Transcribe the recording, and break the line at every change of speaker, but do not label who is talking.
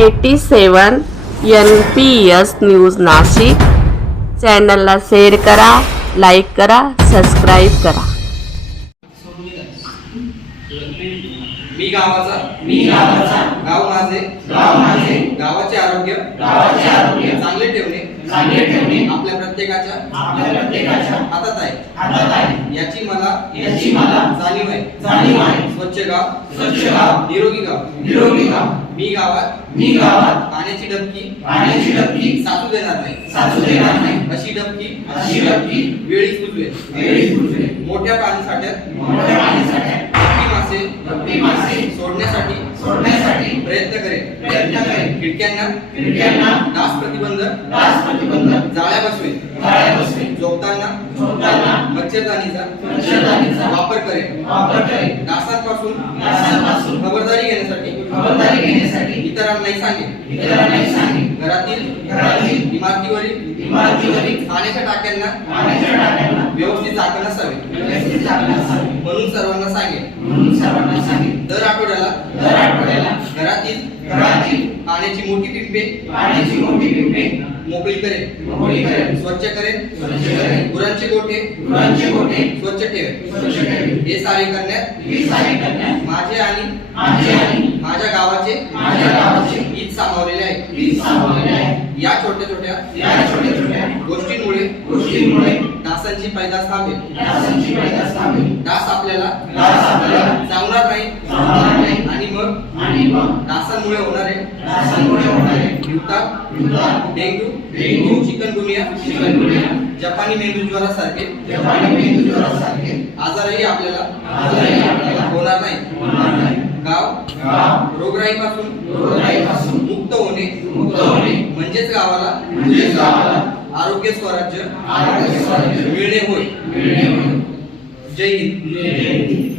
Eighty seven N P S news Nashik. चॅनलला share करा like करा सबस्क्राईब करा.
मी गावाचा
मी गावाचा.
गाव माझे
गाव माझे.
गावाचे आरोग्य
गावाचे आरोग्य.
चांगले ठेवणे
चांगले ठेवणे.
आपल्या प्रत्येकाच्या
आपल्या प्रत्येकाच्या
हातात आहे.
हातात आहे.
याची मला
याची मला
जाणीव आहे.
जाणीव आहे.
स्वच्छ गाव
स्वच्छ गाव
निरोगी गाव
निरोगी गाव
मी गावात
मी गावात
पाण्याची डबकी.
पाण्याची डबकी.
साचू देणार नाही.
साचू देणार नाही.
अशी डबकी.
अशी डबकी.
वेळीच बुजवेल
वेळीच बुजवेल.
मोठ्या पाणीसाठ्यात.
मोठ्या पाणीसाठ्यात.
गप्पी मासे.
गप्पी मासे.
सोडण्यासाठी
सोडण्यासाठी
प्रयत्न करेल
प्रयत्न करेल
खिडक्यांना
खिडक्यांना
डास प्रतिबंध.
डास प्रतिबंध.
जाळ्या बसवेल
जाळ्या बसवे
झोपताना
झोपताना
मच्छरदाणीचा
मच्छरदाणीचा
वापर करेल
वापर करेल
डासांपासून
डासांपासून
खबरदारी घेण्यासाठी?
खबरदारी घेण्यासाठी.
इतरांनाही सांगेल
इतरांनाही सांगेल
घरातील
घरातील
इमारतीवरील
इमारतीवरील
पाण्याच्या टाक्यांना
पाण्याच्या टाक्यांना
व्यवस्थित झाकण असावे
व्यवस्थित झाकण असावे
म्हणून सर्वांना सांगेल
म्हणून सर्वांना सांगेल
दर आठवड्याला
दर आठवड्याला
घरातील
घरातील
पाण्याची मोठी पिंपे
पाण्याची मोठी पिंपे
मोकळी करेल
मोकळी करेल
स्वच्छ करेल
स्वच्छ करेल
गुरांचे गोठे.
गुरांचे गोठे.
स्वच्छ ठेवेल
स्वच्छ ठेवेल
हे सारे करण्यात
ही सारी करण्यात
माझे आणि
माझे आणि
माझ्या गावाचे
माझ्या गावाचे
हित सामावलेले आहे.
हीच सामावलेली आहे.
या छोट्या छोट्या
या छोट्या छोट्या
गोष्टींमुळे
गोष्टींमुळे
डासांची पैदास थांबेल.
डासांची पैदास थांबेल.
डास आपल्याला
डास आपल्याला
चावणार नाही.
चावणार नाही.
आणि मग
आणि मग
डासांमुळे होणारे
डासांमुळे होणारे
हिवताप
हिवताप,
डेंग्यू
डेंग्यू,
चिकनगुनिया
चिकनगुनिया,
जपानी मेंदू ज्वरासारखे
जपानी मेंदूज्वरासारखे
आजारही आपल्याला
आजारही आपल्याला
होणार नाही.
होणार नाही.
गाव
गाव
रोगराईपासून
रोगराईपासून
मुक्त होणे.
मुक्त होणे.
म्हणजेच गावाला
म्हणजेच गावाला
आरोग्य स्वराज्य.
आरोग्य स्वराज्य.
मिळणे होय.
मिळणे होय.
जय हिंद.
जय हिंद.